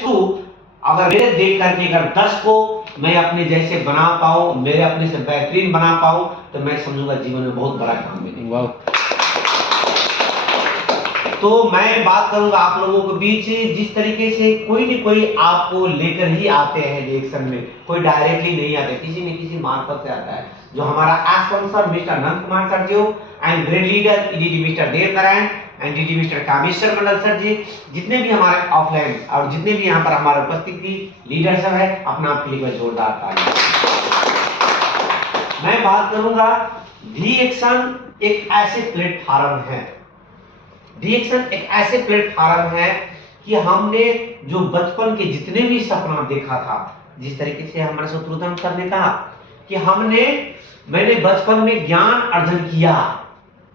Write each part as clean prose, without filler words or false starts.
शुरू अगर मेरे देख करके अगर 10 को मैं अपने जैसे बना पाऊं, मेरे अपने से बेहतरीन बना पाऊं, तो मैं समझूंगा जीवन में बहुत बड़ा काम मिलेगा। वाह। तो मैं बात करूंगा आप लोगों के बीच, जिस तरीके से कोई न कोई आपको लेकर ही आते हैं रिएक्शन में, कोई डायरेक्टली नहीं आते, किसी न किसी मार्फत से आता है। जो हमारा sponsor mister Nand Kumar sir ji and grade leader EDD mister Dev Narayan and DD mister Kameshwar Mandal sir ji, जितने भी हमारे ऑफलाइन और जितने भी यहाँ पर हमारे उपस्थिति लीडर सब है, अपना आपके लिए कोई जोरदार ताली। मैं बात करूंगा रिएक्शन एक ऐसे प्लेटफॉर्म है, रिएक्शन एक ऐसे प्लेटफॉर्म है कि हमने जो बचपन के जितने भी सपना देखा था, जिस तरीके से हमारे शत्रुघ्न सर ने कहा कि मैंने बचपन में ज्ञान अर्जन किया,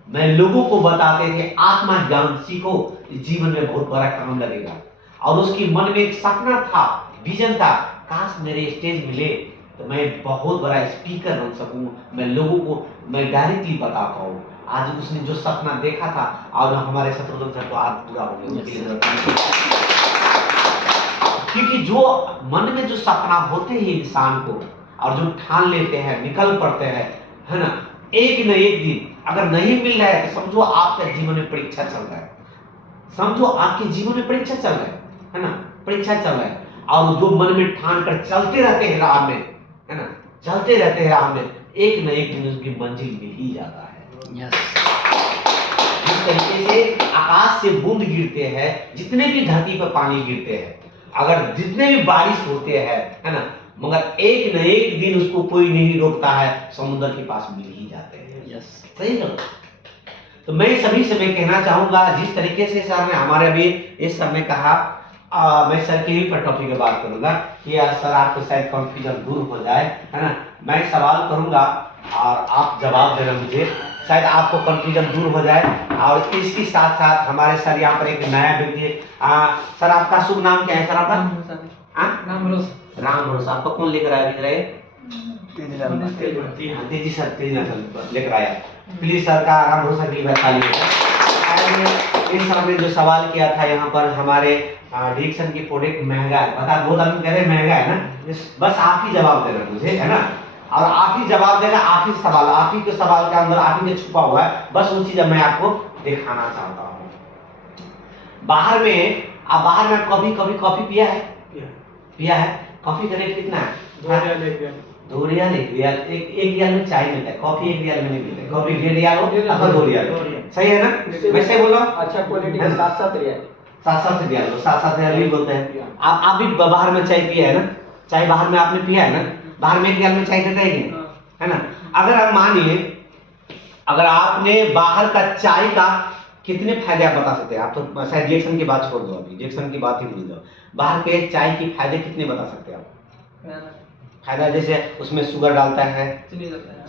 मैं लोगों को बताते थे आत्मा ज्ञान सीखो, जीवन में बहुत बड़ा काम लगेगा। और उसकी मन में एक सपना था, विजन था, काश मेरे स्टेज मिले तो मैं बहुत बड़ा स्पीकर बन सकूं, मैं लोगों को मैं डायरेक्टली बता पाऊं। आज उसने जो सपना देखा था और हमारे शत्रुघ्न सर तो आज पूरा हो गया। क्योंकि जो मन में जो सपना होते हैं इंसान को और जो ठान लेते हैं, निकल पड़ते हैं, है ना, एक न एक दिन अगर नहीं मिल रहा है तो समझो आपका जीवन में परीक्षा चल रहा है, समझो आपके जीवन में परीक्षा चल रहा है ना, परीक्षा चल रहा है। और जो मन में ठान कर चलते रहते हैं राह में, है ना, चलते रहते हैं राह में, एक न एक दिन उसकी मंजिल मिल ही जाता है। जिस तरीके से आकाश से बूंद गिरते हैं, जितने भी धरती पर पानी गिरते हैं, अगर जितने भी बारिश होते हैं, है ना, मगर एक न एक दिन उसको कोई नहीं रोकता है, समुद्र के पास मिल ही जाते हैं। सही ना? तो मैं सभी से मैं कहना चाहूंगा, जिस तरीके से सर ने हमारे अभी इस सर ने कहा, मैं सर के ही पर टॉपिक की बात करूंगा कि सर आपको शायद कंफ्यूजन दूर हो जाए, है ना। मैं सवाल करूंगा और आप जवाब देना मुझे, शायद आपको कंफ्यूजन दूर हो जाए। और इसके साथ साथ हमारे सर यहाँ पर एक नया व्यक्ति, सर आपका शुभ नाम क्या है सर? आपका राम भरोसा। आपको कौन लेकर आया रहे? तेजी सर लेकर आया। प्लीज सर का राम भरोसा के लिए खाली है। इन सर ने जो सवाल किया था यहाँ पर हमारे डिक्शन की प्रोडक्ट महंगा है, बता, बहुत आदमी कह रहे महंगा है ना, बस आप ही जवाब देना मुझे, है ना, और आप ही जवाब देना, आप ही सवाल, आप ही के सवाल के अंदर आप ही के छुपा हुआ है, बस वो चीज मैं आपको दिखाना चाहता हूँ। बाहर में कभी कॉफी पिया है? पिया है। कॉफी का रेट कितना है? 2 रियाल 1 रियाल। एक रियाल में चाय मिलता है, कॉफी 1 रियाल में नहीं मिलता है। कॉफी 1.5 रियाल हो अथवा 2 रियाल, सही है ना? मैं सही बोल रहा हूँ? अच्छा क्वालिटी का 7-7 रियाल, 7-7 रियाल, 7-7 रियाल भी बोलते हैं। आप भी बाहर में चाय पिया है ना? चाय बाहर में आपने पिया है ना? बाहर में 1 रियाल में चाय देता है कि नहीं? है ना? अगर आप मानिए, अगर आपने बाहर का चाय का कितने फायदे आप बता सकते हैं? आप तो शायद रिएक्शन की बात छोड़ दो, अभी रिएक्शन की बात ही भूल जाओ। बाहर के चाय के फायदे कितने बता सकते हैं आप? फायदा जैसे उसमें शुगर डालता है,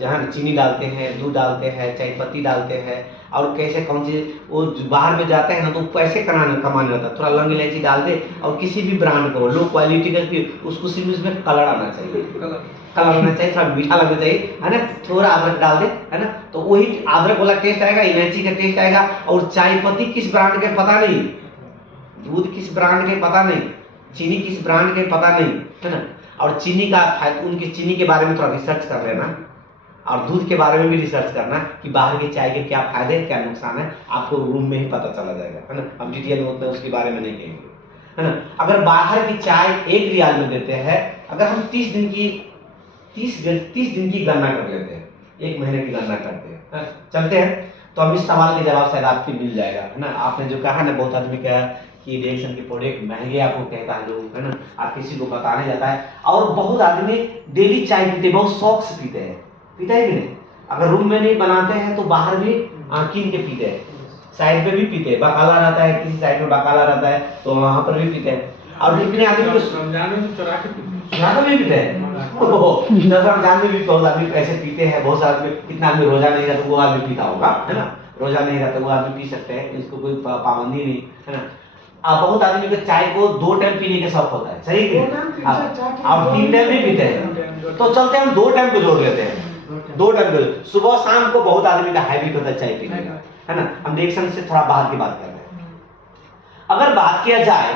जहाँ चीनी डालते हैं, दूध डालते हैं, चाय पत्ती डालते हैं, और कैसे कौन सी वो बाहर में जाता है ना, तो पैसे कमाने रहता है, थोड़ा लौंग इलायची डाल दे, और किसी भी ब्रांड को लो क्वालिटी का, उसको सिर्फ उसमें कलर आना चाहिए, कलर आना चाहिए, थोड़ा मीठा लगना चाहिए, है ना, थोड़ा अदरक डाल दे, है ना, तो वही अदरक वाला टेस्ट आएगा, इलायची का टेस्ट आएगा। और चाय पत्ती किस ब्रांड के पता नहीं, दूध किस ब्रांड के पता नहीं, चीनी किस ब्रांड के पता नहीं, है ना। और चीनी का उनकी चीनी के बारे में थोड़ा रिसर्च कर लेना, और दूध के बारे में भी रिसर्च करना कि बाहर की चाय के क्या फायदे क्या नुकसान है, आपको रूम में ही पता चला जाएगा, है ना। हम डिटेल में उतना उसके बारे में नहीं कहेंगे, है ना। अगर बाहर की चाय 1 रियाल में देते हैं, अगर हम 30 दिन की गणना कर लेते हैं, 1 महीने की गणना करते हैं, चलते हैं, तो हम इस सवाल के जवाब शायद आपको मिल जाएगा, है ना। आपने जो कहा ना, बहुत आदमी कहा कि रिएक्शन के प्रोडक्ट महंगे आपको कहता है लोग, है ना, आप किसी को बताने जाता है, और बहुत आदमी डेली चाय पीते, बहुत शौक से पीते हैं, पीता है कि नहीं? अगर रूम में नहीं बनाते हैं तो बाहर भी कीन के पीते हैं, साइड पे भी पीते हैं, बकाला रहता है, किसी साइड में बकाला रहता है तो वहां पर भी पीते हैं। और कितने आदमी को रमजान में चुरा के पीते हैं, रमजान में भी बहुत आदमी पैसे पीते हैं, बहुत सारे आदमी, कितना आदमी रोजा नहीं रहता वो आदमी पीता होगा, है ना, रोजा नहीं रहता वो आदमी पी सकते हैं, इसको कोई पाबंदी नहीं, है ना। बहुत आदमी को चाय को 2 टाइम पीने का शौक होता है, सही है, आप 3 टाइम भी पीते हैं, तो चलते हम 2 टाइम को जोड़ लेते हैं, 2 टाइम को, सुबह शाम को बहुत आदमी का हैबिट होता है चाय पीने का, है ना। हम रिएक्शन से थोड़ा बाहर की बात कर रहे हैं। अगर बात किया जाए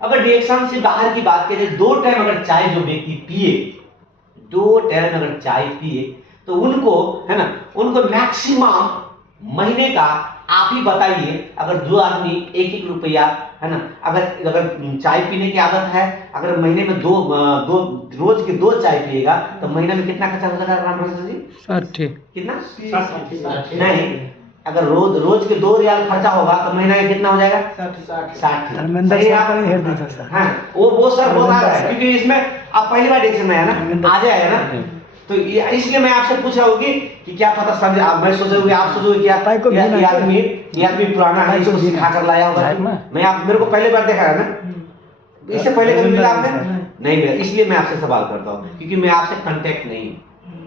अगर रिएक्शन से बाहर की बात करें, 2 टाइम अगर चाय जो व्यक्ति पिए, 2 टाइम अगर चाय पिए, तो उनको है ना, उनको मैक्सिमम महीने का आप ही बताइए, अगर 2 आदमी 1-1 रुपया है ना, अगर चाय पीने की आदत है, अगर महीने में रोज के 2 चाय पिएगा तो महीने में कितना खर्चा हो जाएगा रामप्रसाद जी? 60। कितना? 60 नहीं, अगर रोज के 2 रियाल खर्चा होगा तो महीना में कितना हो जाएगा? 60। धर्मेंद्र सर का ही हेड देता सर। हाँ, वो सर बोल रहा है, क्योंकि इसमें आप पहली बार रिएक्शन में आया ना, आ जाएगा ना, तो इसलिए मैं आपसे पूछ रहा हूँ कि क्या पता सब मैं सोच रहा हूँ आप सोचोगे क्या ये आदमी पुराना है, इसको सिखा कर लाया होगा। मैं आप मेरे को पहले बार देखा है ना, इससे पहले कभी मिला आपने? नहीं मिला, इसलिए मैं आपसे सवाल करता हूँ, क्योंकि मैं आपसे कांटेक्ट नहीं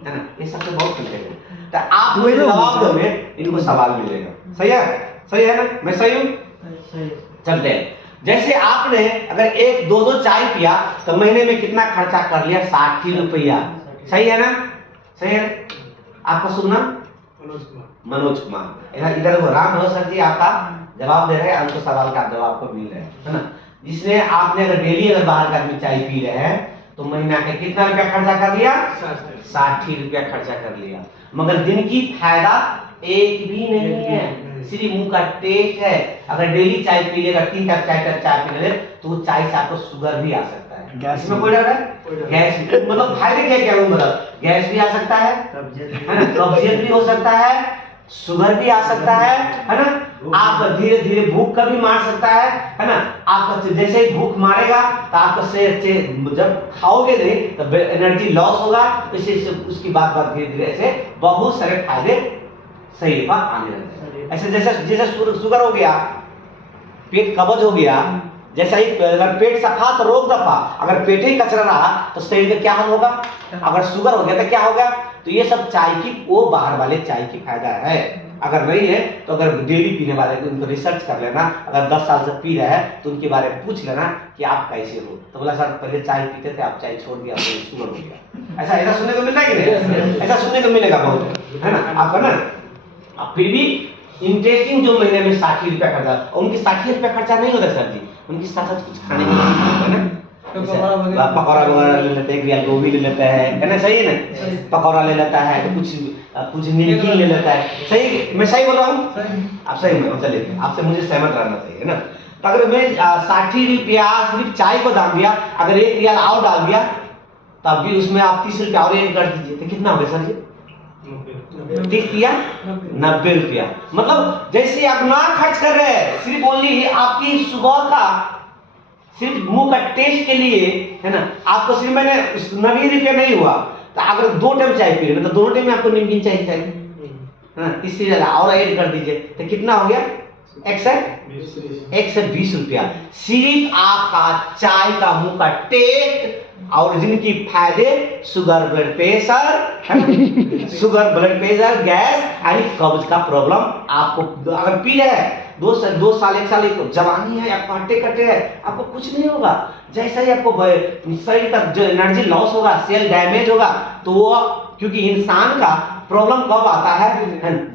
है ना, ये सबसे बहुत कांटेक्ट है, तो आप मुझे जवाब दोगे, इनको सवाल मिलेगा। सही है ना, मैं सही हूँ? चलते हैं। जैसे आपने अगर 1-2 चाय पिया तो महीने में कितना खर्चा कर लिया? 60 रुपया। सही है ना? सही है। आपका शुभ नाम? मनोज कुमार। इधर वो राम हो सर जी, आपका जवाब दे रहे हैं, हमको सवाल का जवाब को मिल रहा है ना। जिसने आपने अगर डेली अगर बाहर का आदमी चाय पी रहे हैं तो महीना का कितना रुपया खर्चा कर लिया? 60 रुपया खर्चा कर लिया, मगर दिन की फायदा एक भी नहीं है, सिर्फ मुंह का टेस्ट है। अगर डेली चाय पी लेगा, 3 कप चाय पी ले, तो वो चाय से आपको शुगर भी आ सकता है, इसमें कोई डर है? गैस मतलब फायदे क्या मतलब गैस भी आ सकता है ना, कब्जियत भी हो सकता है, शुगर भी आ सकता है ना, आप धीरे धीरे भूख का भी मार सकता है ना। आपका जैसे ही भूख मारेगा तो आपका शरीर जब खाओगे नहीं तो एनर्जी लॉस होगा, उसकी बात धीरे धीरे ऐसे बहुत सारे फायदे शरीर पर आने लगते हैं। ऐसे जैसे शुगर हो गया, पेट कब्ज हो गया, जैसा ही अगर पेट सफा तो रोग दफा, अगर पेट ही कचरा रहा तो शरीर का क्या हाल होगा? अगर शुगर हो गया तो क्या होगा? तो ये सब चाय की, वो बाहर वाले चाय की फायदा है। अगर नहीं है तो अगर डेली पीने वाले तो उनको रिसर्च कर लेना, अगर 10 साल से पी रहे हैं तो उनके बारे में पूछ लेना कि आप कैसे हो, तो बोला सर पहले चाय पीते थे, आप चाय छोड़ दिया, शुगर हो गया। ऐसा सुनने को मिलता है कि नहीं? ऐसा सुनने को मिलेगा बहुत, है ना आपका ना। फिर भी इंटरेस्टिंग जो महीने में 60 रुपया खर्चा, उनकी 60 रुपया खर्चा नहीं होता सर जी, उनकी साथ कुछ खाने की है ना, पकौड़ा वगैरह ले लेते हैं, 1 रियाल गोभी ले लेता है ना, सही है ना, पकौड़ा ले लेता है, तो कुछ निमकीन ले लेता है। सही, मैं सही बोल रहा हूँ? आप सही में चलिए, आपसे मुझे सहमत रहना चाहिए है ना। तो अगर मैं 60 रुपया सिर्फ चाय को दाम दिया, अगर 1 रियाल और डाल दिया तब भी उसमें आप 30 रुपया और ऐड कर दीजिए, तो कितना हो गया सर जी? 90 रुपया। मतलब जैसे आप ना खर्च कर रहे हैं, सिर्फ ओनली आपकी सुबह का सिर्फ मुंह का टेस्ट के लिए है ना, आपको सिर्फ मैंने 90 रुपया नहीं हुआ, तो अगर 2 टाइम चाय पी रहे मतलब दोनों टाइम में आपको नमकीन चाहिए है ना, इससे ज्यादा और ऐड कर दीजिए, तो कितना हो गया? 120 रुपया। सिर्फ आपका चाय का मुंह का टेस्ट और जिनकी फायदे शुगर ब्लड प्रेशर गैस यानी कब्ज का प्रॉब्लम आपको अगर पी रहे हैं 2 साल 1 साल जवानी है, आप काटे है, आपको कुछ नहीं होगा। जैसा ही आपको शरीर का जो एनर्जी लॉस होगा, सेल डैमेज होगा, तो वो क्योंकि इंसान का प्रॉब्लम कब आता है?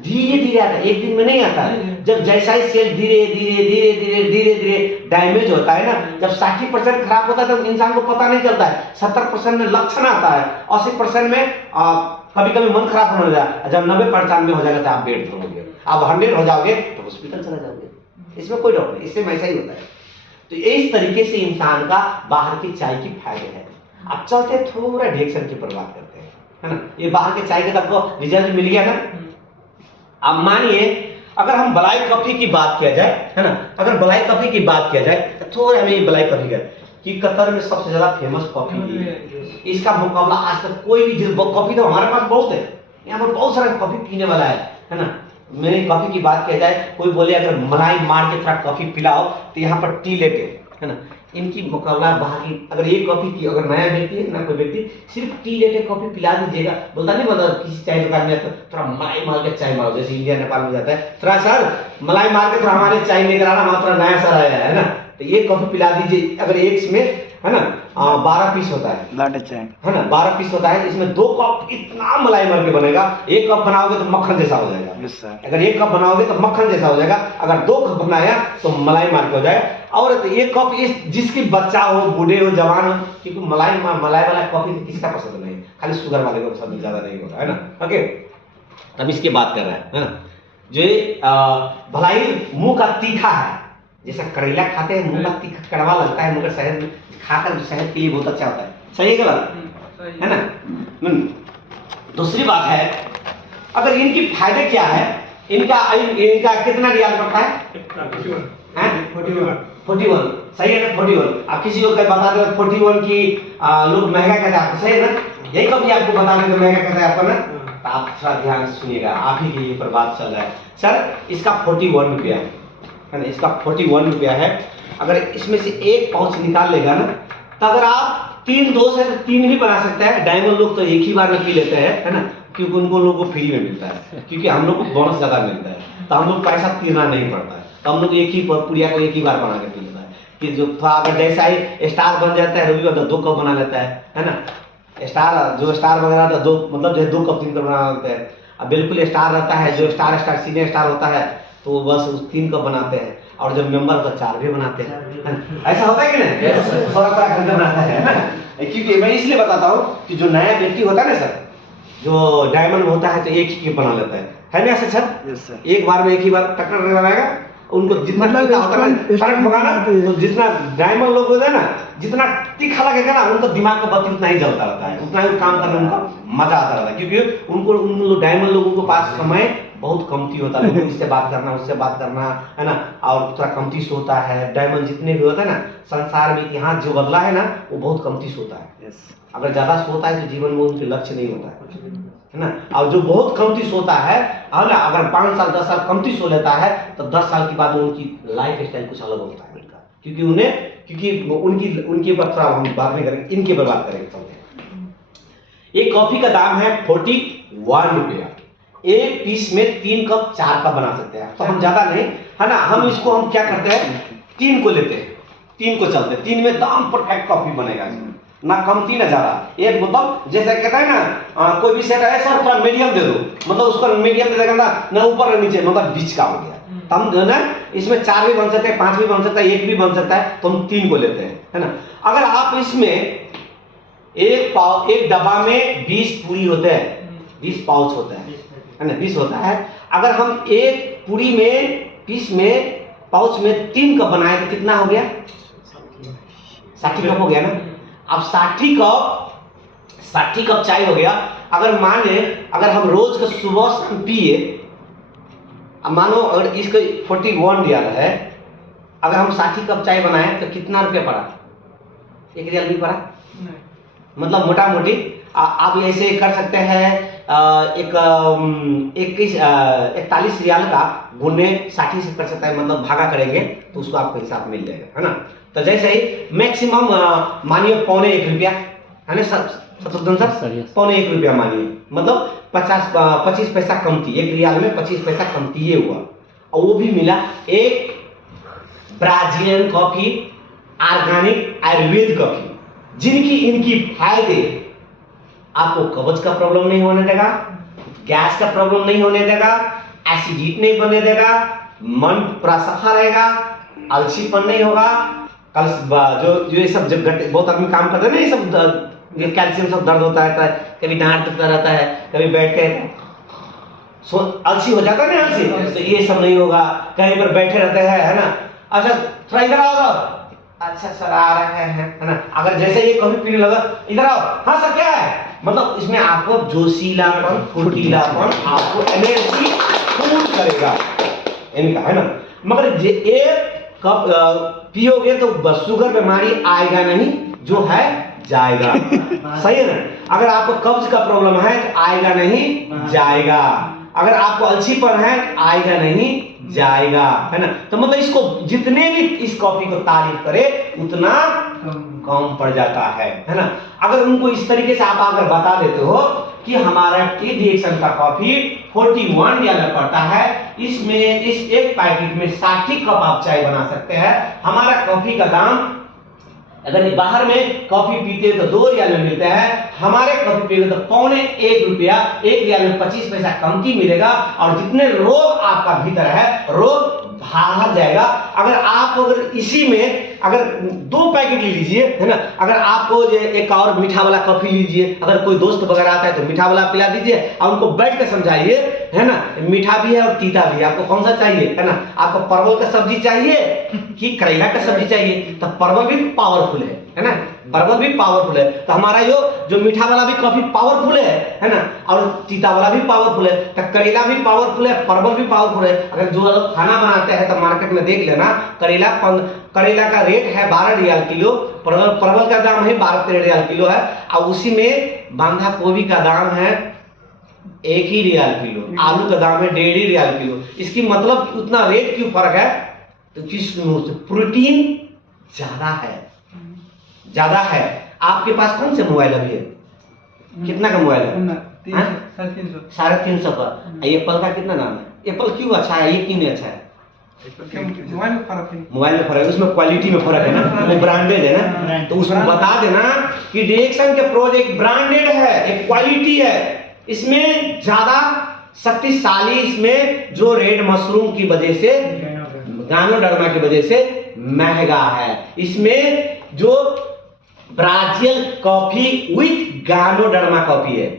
धीरे धीरे आता है, एक दिन में नहीं आता है। जब जैसा ही सेल धीरे धीरे डैमेज होता है ना, जब 60% खराब होता है तो इंसान को पता नहीं चलता है, 70% में लक्षण आता है, 80% में कभी कभी मन खराब होने लगा, जब 90% में हो जाएगा तो आप बेड धोगे, आप 100 हो जाओगे तो हॉस्पिटल चला जाओगे। इसमें कोई डॉक्टर, इससे वैसा ही होता है। तो इस तरीके से इंसान का बाहर की चाय की फायदे है। अब चलते थोड़ा रिएक्शन की पर बात करते हैं, है ना। ये बाहर के चाय के आपको रिजल्ट मिल गया ना। अब मानिए अगर हम ब्लैक कॉफी की बात किया जाए, है ना, अगर ब्लैक कॉफी की बात किया जाए तो थोड़ा हमें ब्लैक कॉफी का कि कतर में सबसे ज्यादा फेमस कॉफी है, इसका मुकाबला आज तक कोई भी कॉफी तो हमारे पास बहुत है, यहाँ पर बहुत सारा कॉफी पीने वाला है ना। मेरी कॉफी की बात किया जाए, कोई बोले अगर मलाई मार के थोड़ा कॉफी पिलाओ तो यहाँ पर टी लेटे, है ना, इनकी मुकाबला बाहर की अगर एक कॉफी की अगर नया व्यक्ति है ना, कोई व्यक्ति सिर्फ टी लेटे कॉफी पिला दीजिएगा, बोलता नहीं बोलता किसी चाय दुकान में तो थोड़ा मलाई मार के चाय मारो, जैसे इंडिया नेपाल में जाता है, थोड़ा सर मलाई मार के थोड़ा हमारे चाय लेकर आना, वहां थोड़ा नया सर आया है ना, तो ये कॉफी पिला दीजिए। अगर एक में है ना 12 पीस होता है, है ना 12 पीस होता है, इसमें 2 कप इतना मलाई मार के बनेगा, 1 कप बनाओगे तो मक्खन जैसा हो जाएगा। अगर 1 कप बनाओगे तो मक्खन जैसा हो जाएगा, अगर 2 कप बनाया तो मलाई मार के हो जाएगा। और ये कॉफी इस जिसकी बच्चा हो, बूढ़े हो, जवान हो, क्योंकि मलाई वाला कॉफी तो किसका पसंद नहीं, खाली शुगर वाले को पसंद ज्यादा नहीं होगा, है ना। ओके, अब इसकी बात कर रहे हैं, है ना। जो भलाई मुंह का तीखा है, जैसा करेला खाते हैं मुंह का तीखा कड़वा लगता है, मगर शहद खाकर शहद के लिए बहुत अच्छा होता है। सही है गलत, है ना। दूसरी बात है, अगर इनकी फायदे क्या है, इनका कितना रियाल पड़ता है? 41। सही है ना, 41। आप किसी को बता दो 41 की लोग महंगा कहते हैं आपको, सही है ना। यही कभी आपको बता दें महंगा कहते हैं आपको ना, तो आप थोड़ा ध्यान से सुनिएगा, आप ही के ऊपर बात चल रहा है। सर इसका 41 रुपया है ना, इसका 41 रुपया है। अगर इसमें से एक पाउच निकाल लेगा ना, तो अगर आप 3 दोस्त है तो 3 भी बना सकते हैं। डायमंड लोग तो एक ही बार में पी लेते हैं, है ना, क्योंकि उनको लोगों को फ्री में मिलता है, क्योंकि हम लोग को बोनस ज्यादा मिलता है, तो हम लोग पैसा तीरना नहीं पड़ता है, तो हम लोग एक ही पुड़िया को एक ही बार बना के पी लेता है। कि जो थोड़ा अगर जैसा ही स्टार बन जाता है रवि तो 2 कप बना लेता है ना। स्टार वगैरह तो 2 मतलब जो है 2 कप 3 कप बना लेते हैं। अब बिल्कुल स्टार रहता है, जो स्टार सीनियर स्टार होता है, तो वो बस उस 3 कप बनाते हैं, और जब मेंबर तो 4 भी बनाते हैं। ऐसा होता है कि नहीं? थोड़ा करके बनाता है ना। क्योंकि मैं इसलिए बताता हूँ कि जो नया व्यक्ति होता है ना सर, जो डायमंड होता है तो एक ही बना लेता है ना सर। एक बार में एक ही बार टक्कर लगाएगा, उनको जितना तीखा होता है फर्क होगा ना, तो जितना डायमंड लोग होते हैं ना, जितना तीखा लगेगा ना, उनका दिमाग का बत्ती उतना ही जलता रहता है, उतना ही काम करने में उनका मजा आता रहता है, क्योंकि उन डायमंड लोगों के पास समय बहुत कमती होता है। लोगों इससे बात करना, उससे बात करना, है ना, और थोड़ा कमती से होता है। डायमंड जितने भी होता है ना संसार में, इतिहास जो बदला है ना, वो बहुत कमती से होता है। अगर ज्यादा सोता है तो जीवन में उनके लक्ष्य नहीं होता है ना। और जो बहुत कमती सोता है ना, अगर 5 साल 10 साल कमती सो लेता है, तो 10 साल के बाद उनकी लाइफ स्टाइल कुछ अलग होता है उनका, क्योंकि उनके ऊपर थोड़ा हम बात नहीं करेंगे, इनके पर बात करेंगे। एक कॉफी का दाम है 41 रुपया। एक पीस में 3 कप 4 कप बना सकते हैं, तो हम ज्यादा नहीं, है ना, हम इसको हम क्या करते हैं, 3 को लेते हैं, 3 को चलते हैं, 3 में दाम परफेक्ट कॉफी बनेगा, ना कमती ना ज्यादा। एक मतलब जैसे कहता है ना, कोई भी सेट है सर थोड़ा मीडियम दे दो, मतलब उसको मीडियम दे देगा ना ऊपर ना नीचे, मतलब बीच का हो गया। तो हम जो है ना इसमें 4 भी बन सकते हैं, 5 भी बन सकता है, 1 भी बन सकता है, तो हम 3 को लेते हैं, है ना। अगर आप इसमें एक डब्बा में 20 पूरी होते हैं, 20 पाउच होता है ना, 20 होता है। अगर हम एक पूरी में पीस में पाउच में 3 कप बनाए तो कितना हो गया? 60 कप हो गया ना। अब 60 कप चाय हो गया। अगर माने अगर हम रोज का सुबह शाम पिए, अब मानो अगर इसको 41 रियाल है, अगर हम 60 कप चाय बनाए तो कितना रुपया पड़ा? 1 रियाल नहीं पड़ा। मतलब मोटा मोटी आप ऐसे कर सकते हैं, 41 रियाल का गुने 60 से कर सकता है, मतलब भागा करेंगे तो उसको आपको हिसाब मिल जाएगा, है ना। तो जैसे ही मैक्सिमम मानिए 1.25 रुपया, है ना सर, पौने 1 रुपया मानिए, मतलब 25 पैसा कमती, 1 रियाल में 25 पैसा कमती ये हुआ। और वो भी मिला एक Brazilian coffee, organic Ayurveda coffee, जिनकी इनकी फायदे आपको कब्ज का प्रॉब्लम नहीं होने देगा, गैस का प्रॉब्लम नहीं होने देगा, एसिडिटी नहीं बनने देगा, मन पूरा सफा रहेगा, अलसीपन नहीं होगा। कल जो ये सब जब बहुत आदमी काम करते हैं ना, ये सब कैल्शियम सब दर्द होता है, कभी डांट दुखता रहता है, कभी बैठते हैं अलसी हो जाता है ना, अलसी, तो ये सब नहीं होगा। कहीं पर बैठे रहते हैं, है ना, अच्छा थोड़ा इधर आओ, अच्छा सर आ रहे हैं, है ना। अगर जैसे ये कभी पीने लगा, इधर आओ, हाँ सर क्या है, मतलब इसमें आपको जोशीलापन, फुर्तीलापन, आपको एनर्जी फूल करेगा इनका, है ना। मगर एक कप पियोगे तो बस शुगर बीमारी आएगा नहीं, जो है जाएगा। सही है ना। अगर आपको कब्ज का प्रॉब्लम है तो आएगा नहीं, जाएगा। अगर आपको अलसीपन है तो आएगा नहीं, जाएगा, है ना। तो मतलब इसको जितने भी इस कॉफी को तारीफ करे उतना कम पड़ जाता है ना। अगर उनको इस तरीके से आप अगर बता देते हो कि हमारा टी रिएक्शन का कॉफी 41 रियाल पड़ता है, इसमें इस एक पैकेट में 60 कप आप चाय बना सकते हैं। हमारा कॉफी का दाम अगर बाहर में कॉफी पीते तो 2 रियाल में मिलता है, हमारे कॉफी पीते तो 1.25 रुपया, 1 रियाल में 25 पैसा कमती मिलेगा। और जितने रोग आपका भीतर है रोग बाहर जाएगा। अगर आप अगर इसी में अगर 2 पैकेट ले लीजिए, है ना, अगर आपको एक और मीठा वाला कॉफी लीजिए, अगर कोई दोस्त वगैरह आता है तो मीठा वाला पिला दीजिए और उनको बैठ कर समझाइए, है ना, मीठा भी है और तीता भी है, आपको कौन सा चाहिए, है ना, आपको परवल का सब्जी चाहिए कि करेला का सब्जी चाहिए, तो परवल भी पावरफुल है ना, परवल भी पावरफुल है। तो हमारा जो मीठा वाला भी काफी पावरफुल है ना, और तीता वाला भी पावरफुल है, तो करेला भी पावरफुल है, परवल भी पावरफुल है। अगर जो लोग खाना बनाते हैं तो मार्केट में देख लेना, करेला का रेट है 12 रियाल किलो, परवल का दाम है 12-13 रियाल किलो है, और उसी में बांधा गोभी का दाम है 1 ही रियाल किलो, आलू का दाम है 1.5 रियाल किलो। इसकी मतलब उतना रेट क्यों फर्क है, तो किस प्रोटीन ज्यादा है। आपके पास कौन से मोबाइल अभी है, कितना का मोबाइल है? 350 का। एप्पल का कितना दाम है? एप्पल क्यों अच्छा है, ये क्यों नहीं अच्छा है? मोबाइल में फर्क है, उसमें क्वालिटी में फर्क है ना, वो ब्रांडेड है ना, तो उसमें बता देना कि डिएक्सन के प्रोडक्ट ब्रांडेड है, एक क्वालिटी है, इसमें ज्यादा शक्तिशाली, इसमें जो रेड मशरूम की वजह से, गानोडर्मा की वजह से महंगा है, इसमें जो Brazil coffee with Ganoderma coffee है,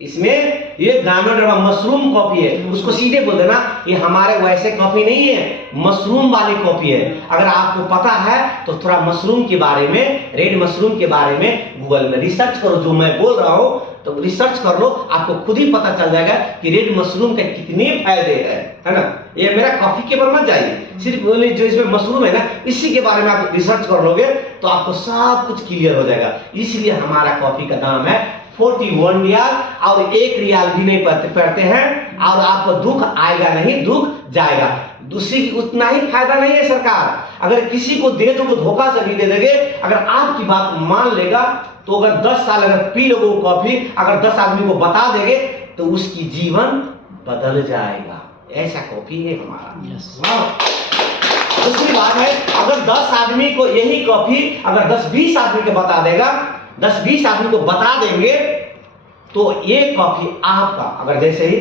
इसमें ये गानोडर्मा मशरूम कॉफी है, उसको सीधे बोल देना ये हमारे वैसे कॉफी नहीं है, मशरूम वाली कॉफी है। अगर आपको पता है तो थोड़ा मशरूम के बारे में, रेड मशरूम के बारे में गूगल में रिसर्च करो, जो मैं बोल रहा हूं तो रिसर्च कर लो, आपको खुद ही पता चल जाएगा कि रेड मशरूम के कितने फायदे हैं, है ना। ये मेरा कॉफी के पर मत जाइए, सिर्फ जो इसमें मशरूम है ना, इसी के बारे में आप रिसर्च कर लोगे तो आपको सब कुछ क्लियर हो जाएगा। इसलिए हमारा कॉफी का दाम है 41 रियाल, और 1 रियाल भी नहीं पड़ते हैं, और आपको दुख आएगा नहीं, दुख जाएगा। दूसरी उतना ही फायदा नहीं है सरकार, अगर किसी को दे दो, धोखा से भी दे देंगे, अगर आपकी बात मान लेगा तो अगर 10 साल अगर पी लोगो कॉफी, अगर 10 आदमी को बता देंगे तो उसकी जीवन बदल जाएगा। ऐसा कॉफी है हमारा। दूसरी बात है, अगर 10 आदमी को यही कॉफी अगर 10-20 आदमी को बता देगा, 10-20 आदमी को बता देंगे तो ये कॉफी आपका, अगर जैसे ही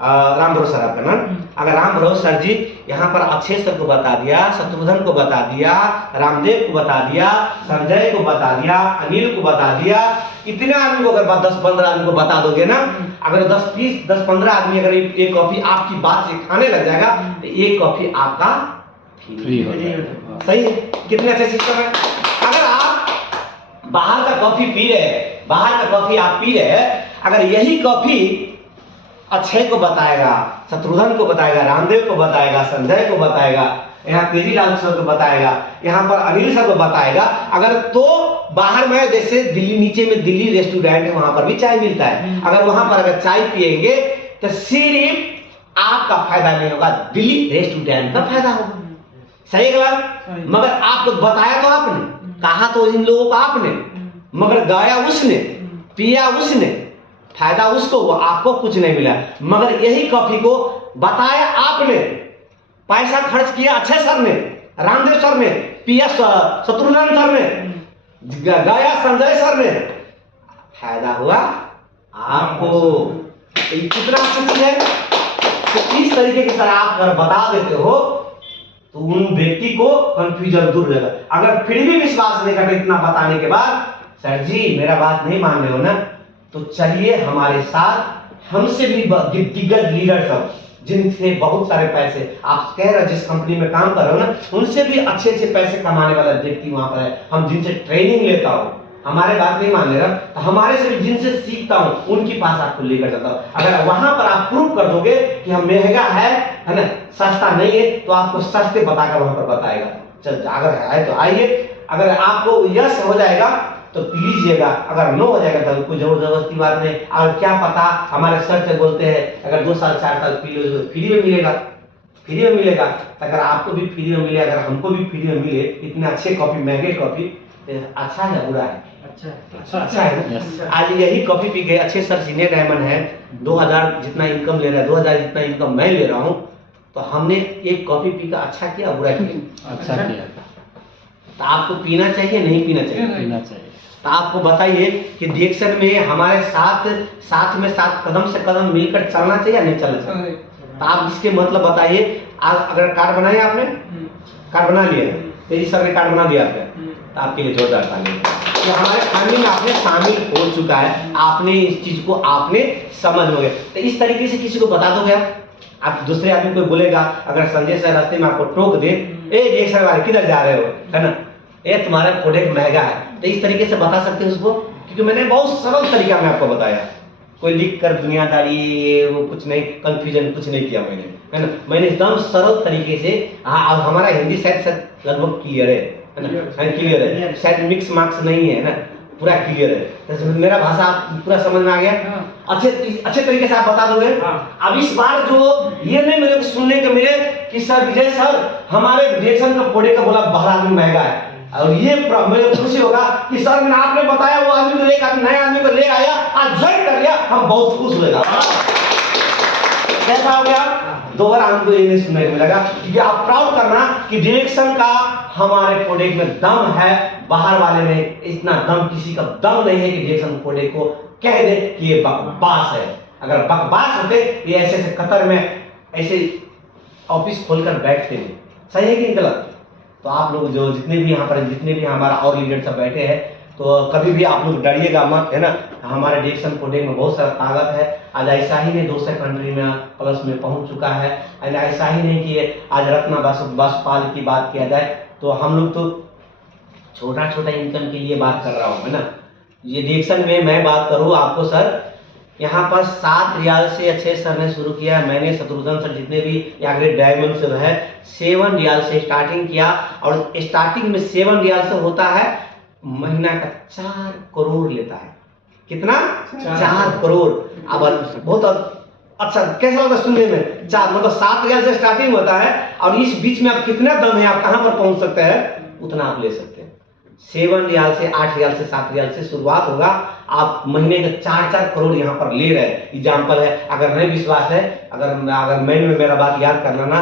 राम भरोसा सर आपका नाम, अगर राम भरोसा सर जी यहाँ पर अक्षय सर को बता दिया, शत्रुघ्न को बता दिया, रामदेव को बता दिया, संजय को बता दिया, अनिल को बता दिया, इतने आदमी को अगर 10-15 आदमी को बता दोगे ना, अगर 10-15 आदमी अगर ये कॉफी आपकी बात से खाने लग जाएगा तो ये कॉफी आपका फ्री हो जाएगा। सही है, कितने अच्छे सिस्टम है। अगर आप बाहर का कॉफी पी रहे हैं, बाहर का कॉफी आप पी रहे हैं, अगर यही कॉफी अक्षय को बताएगा, शत्रुघ्न को बताएगा, रामदेव को बताएगा, संजय को बताएगा, यहाँ तेजीलाल सर को बताएगा, यहाँ पर अनिल सर को बताएगा, अगर तो बाहर में जैसे दिल्ली, नीचे में दिल्ली रेस्टोरेंट है, वहां पर भी चाय मिलता है, अगर वहां पर अगर चाय पिएंगे तो सिर्फ आपका फायदा नहीं होगा, दिल्ली रेस्टोरेंट का फायदा होगा। सही है बात, मगर आपको बताया तो आपने, कहा तो इन लोगों को आपने, मगर गाया उसने, पिया उसने, फायदा उसको हुआ, आपको कुछ नहीं मिला। मगर यही कॉफी को बताया आपने, पैसा खर्च किया अक्षय सर ने, रामदेव सर ने, पिया शत्रुघ्न सर ने, गाया संजय सर ने, फायदा हुआ आपको। कितना अच्छा चीज है। तो इस तरीके के सर आप अगर बता देते हो तो उन व्यक्ति को कंफ्यूजन दूर हो जाएगा। अगर फिर भी विश्वास नहीं करते इतना बताने के बाद, सर जी मेरा बात नहीं मान रहे हो ना, तो चलिए हमारे साथ, हमसे भी दिग्गज लीडर सब, जिनसे बहुत सारे पैसे, आप कह रहे जिस कंपनी में काम कर रहे हो ना, उनसे भी अच्छे अच्छे पैसे कमाने वाला व्यक्ति वहां पर है, हम जिनसे ट्रेनिंग लेता हूं, हमारे बात नहीं मान ले रहा, तो हमारे से जिनसे सीखता हूं उनके पास आपको लेकर जाता हूं। अगर वहां पर आप प्रूव कर दोगे कि हम महंगा है ना, सस्ता नहीं है, तो आपको सस्ते बताकर वहां पर बताएगा। चल अगर है तो आइए, अगर आपको यस हो जाएगा तो पी लीजिएगा, अगर नो हो जाएगा तो कोई जबरदस्ती बात नहीं। और क्या पता, हमारे सर से बोलते हैं अगर 2 साल 4 साल पी लो तो फ्री में मिलेगा, फ्री में मिलेगा। अगर आपको भी फ्री में मिले, अगर हमको भी फ्री में मिले, इतने अच्छे कॉफी, महंगे कॉफी, अच्छा है बुरा है? अच्छा है। आज यही कॉफी पी के अच्छे सर सीनियर डायमंड है, 2000 जितना इनकम ले रहा है, 2000 जितना इनकम मैं ले रहा हूँ, तो हमने एक कॉफी पी का अच्छा किया बुरा किया? अच्छा किया। तो आपको पीना चाहिए नहीं पीना चाहिए? पीना चाहिए। तो आपको बताइए कि डिएक्सन में हमारे साथ में कदम से कदम मिलकर चलना चाहिए या नहीं चलना चाहिए? तो आप इसके मतलब बताइए। अगर कार्ड बनाए आपने, कार्ड बना लिया है, तेजी सर ने कार्ड बना दिया आपका, तो आपके लिए जोरदार ताली। तो हमारे फैमिली में आपने शामिल हो चुका है, आपने इस चीज को आपने समझ लोगे। तो इस तरीके से किसी को बता दोगे आप दूसरे आदमी को बोलेगा, अगर संजय सर रास्ते में आपको टोक दे, ए सर वाले किधर जा रहे हो, है ना, ये तुम्हारा प्रोडक्ट महंगा है, तो इस तरीके से बता सकते हैं उसको, क्योंकि मैंने बहुत सरल तरीका में आपको बताया, कोई लिख कर दुनियादारी वो कुछ नहीं, कंफ्यूजन कुछ नहीं किया मैंने, है ना, मैंने एकदम सरल तरीके से। हाँ, अब हमारा हिंदी शायद लगभग क्लियर है ना, क्लियर है, शायद मिक्स मार्क्स नहीं है ना, पूरा क्लियर है, तो मेरा भाषा पूरा समझ में आ गया। अच्छे तरीके से आप बता दोगे। अब इस बार जो ये नहीं मेरे को सुनने को मिले कि सर विजय सर हमारे रिएक्शन का प्रोडक्ट का बोला बाहर आदमी महंगा है, और ये मेरे खुशी होगा कि सर मैंने आपने बताया वो आदमी को लेकर नए आदमी को ले आया, आज ज्वाइन कर लिया, हम बहुत खुश होगा। कैसा हो गया? दोबारा हमको ये नहीं सुनने को मिलेगा, ये आप प्राउड करना कि डायरेक्शन का हमारे प्रोडक्ट में दम है, बाहर वाले में इतना दम, किसी का दम नहीं है कि डायरेक्शन प्रोडक्ट को कह दे कि ये बकवास है। अगर बकवास होते ये ऐसे कतर में ऐसे ऑफिस खोलकर बैठते हैं, सही है कि नहीं गलत? तो आप लोग जो जितने भी यहाँ पर जितने भी हमारा और लीडर सब बैठे हैं, तो कभी भी आप लोग डरिएगा मत, है ना, हमारे डायरेक्शन प्रोडक्ट में बहुत सारा ताकत है। आज ऐसा ही नहीं 200 कंट्री में प्लस में पहुंच चुका है, ऐसा ही नहीं कि आज रत्ना बासुपाल की बात किया जाए तो हम लोग तो छोटा छोटा इनकम के लिए बात कर रहा हूँ, है ना। ये डायरेक्शन में मैं बात करूँ आपको सर, यहाँ पर 7 रियाल से अच्छे सर ने शुरू किया, मैंने शत्रुघ्न सर जितने भी या ग्रेट डायमंड से है 7 रियाल से स्टार्टिंग किया, और स्टार्टिंग में 7 रियाल से होता है, महीना का 4 करोड़ लेता है। कितना? 4 करोड़। अब बहुत अच्छा कैसा लगता सुनने में, 4 मतलब 7 रियाल से स्टार्टिंग होता है, और इस बीच में आप कितना दम है, आप कहां पर पहुंच सकते हैं, उतना आप ले सकते हैं। 7 रियाल से 8 रियाल से 7 रियाल से शुरुआत होगा, आप महीने के 4 करोड़ यहाँ पर ले रहे हैं। एग्जाम्पल है, अगर नहीं विश्वास है, अगर मैन में मेरा बात याद करना ना,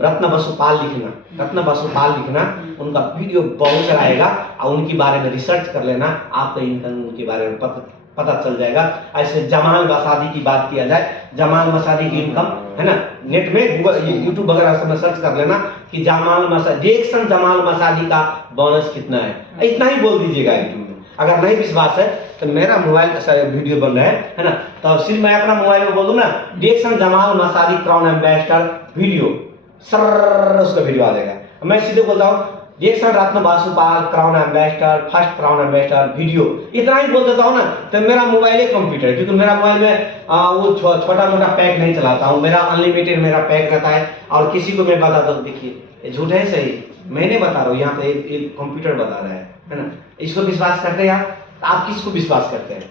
रत्ना बासुपाल लिखना, उनका वीडियो बहुत सारा आएगा, और उनके बारे में रिसर्च कर लेना, आपको इनकम उनके बारे में पता चल जाएगा। ऐसे जमाल मसादी की बात किया जाए, जमाल मसादी की इनकम, है ना, नेट में गूगल यूट्यूब वगैरह सब में सर्च कर लेना कि जमाल मसादी का बोनस कितना है, इतना ही बोल दीजिएगा यूट्यूब में। अगर नहीं विश्वास है तो मेरा मोबाइल का वीडियो बन रहा है ना, तो सिर्फ मैं अपना मोबाइल में बोल दूं ना, direction Jamal Masadi crown ambassador video, sir उसका वीडियो आ जाएगा। मैं सीधे बोलता हूँ direction Ratna Basupal crown ambassador, first crown ambassador video, इतना ही बोल देता हूँ ना, तो मेरा मोबाइल एक कंप्यूटर, क्योंकि मेरा मोबाइल में वो छोटा मोटा पैक नहीं चलाता हूँ, मेरा अनलिमिटेड मेरा पैक रहता है। और किसी को मैं बताता हूँ, देखिए झूठ है सही, मैंने बता रहा हूँ, यहाँ पे एक कंप्यूटर बता रहा है ना, इसको विश्वास करते हैं आप किसको विश्वास करते हैं?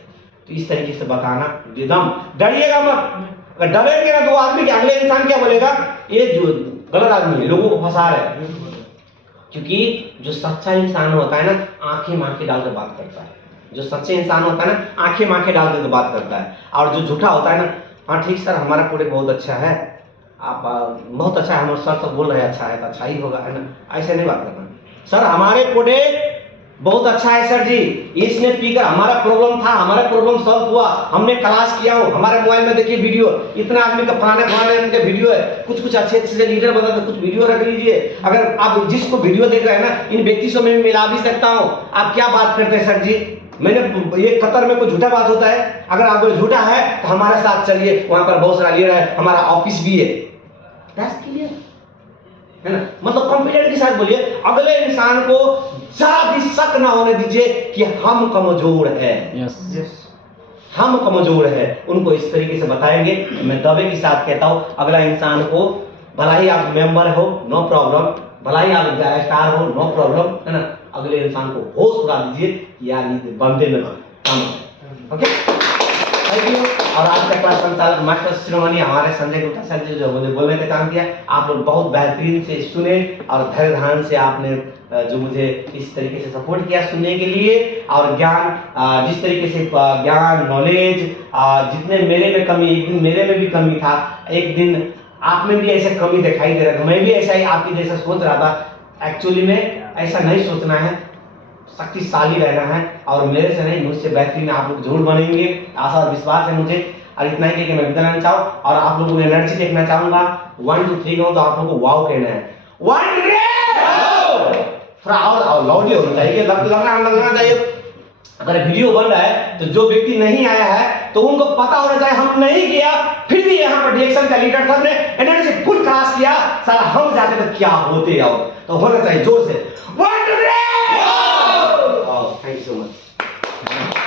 तो इस तरीके से बताना, एकदम डरिएगा मत। अगर डरेंगे ना तो आदमी के अगले इंसान क्या बोलेगा, ये जो गलत आदमी है, लोगों को फंसा रहा है। क्योंकि जो सच्चा इंसान होता है ना, आंखें डाल कर बात करता है। जो सच्चे इंसान होता है ना, आंखें डाल कर बात करता है। और जो झूठा होता है ना, हाँ ठीक सर हमारा प्रोडक्ट बहुत अच्छा है, आप बहुत अच्छा है, हमारे सर सब बोल रहे हैं अच्छा है तो अच्छा ही होगा, है ना, ऐसे नहीं बात करना। सर हमारे प्रोडक्ट बहुत अच्छा है सर जी, इसने पीकर हमारा प्रॉब्लम था, हमारा प्रॉब्लम सॉल्व हुआ, हमने क्लास किया हो, हमारे मोबाइल में देखिए वीडियो, इतना आदमी का फलाने इनके वीडियो है, कुछ अच्छे से लीडर बता तो कुछ वीडियो रख लीजिए। अगर आप जिसको वीडियो देख रहे हैं ना, इन व्यक्ति से मैं मिला भी सकता हूँ। आप क्या बात करते हैं सर जी, मैंने ये कतर में कोई झूठा बात होता है? अगर आप झूठा है तो हमारे साथ चलिए, वहां पर बहुत सारा लीडर है, हमारा ऑफिस भी है, है ना। मतलब कॉन्फिडेंट के साथ बोलिए, अगले इंसान को जरा भी शक ना होने दीजिए कि हम कमजोर हैं। हम कमजोर है, उनको इस तरीके से बताएंगे। मैं दावे के साथ कहता हूं, अगला इंसान को, भला ही आप मेंबर हो नो प्रॉब्लम, भला ही आप स्टार हो नो प्रॉब्लम, है ना, अगले इंसान को होश उड़ा दीजिए, यार ये बंदे में काम। Okay, thank you. और आज का क्लास संचालक मास्टर शिरोमणि हमारे संजय गुप्ता सर जी जो मुझे बोलने का काम किया, आप लोग बहुत बेहतरीन से सुने और धैर्य धारण से आपने जो मुझे इस तरीके से सपोर्ट किया सुनने के लिए, और ज्ञान जिस तरीके से ज्ञान नॉलेज जितने मेरे में कमी, एक दिन मेरे में भी कमी था, एक दिन आप में भी ऐसा कमी दिखाई दे रहा था, मैं भी ऐसा ही आपकी जैसा सोच रहा था। एक्चुअली में ऐसा नहीं सोचना है, शक्तिशाली रहना है, और मेरे से नहीं मुझसे बेहतरीन आप लोग जरूर बनेंगे, आशा और विश्वास है मुझे। और इतना ही कि मैं विदा लेना चाहूँ और आप लोगों को एनर्जी देखना चाहूंगा। 1 2 3 कहूँ तो आप लोगों को वाव कहना है। 1 2 3 थोड़ा और लाउडली होना चाहिए, लगना चाहिए। अगर वीडियो बन रहा है तो जो व्यक्ति नहीं आया है तो उनको पता होना चाहिए हम नहीं किया, फिर भी यहाँ पर डिएक्शन का लीडर साहब ने एनर्जी फुल क्लास किया, साला हम जाते तो क्या होते आओ, तो होना चाहिए जोर से 1 2 3। Thank you so much.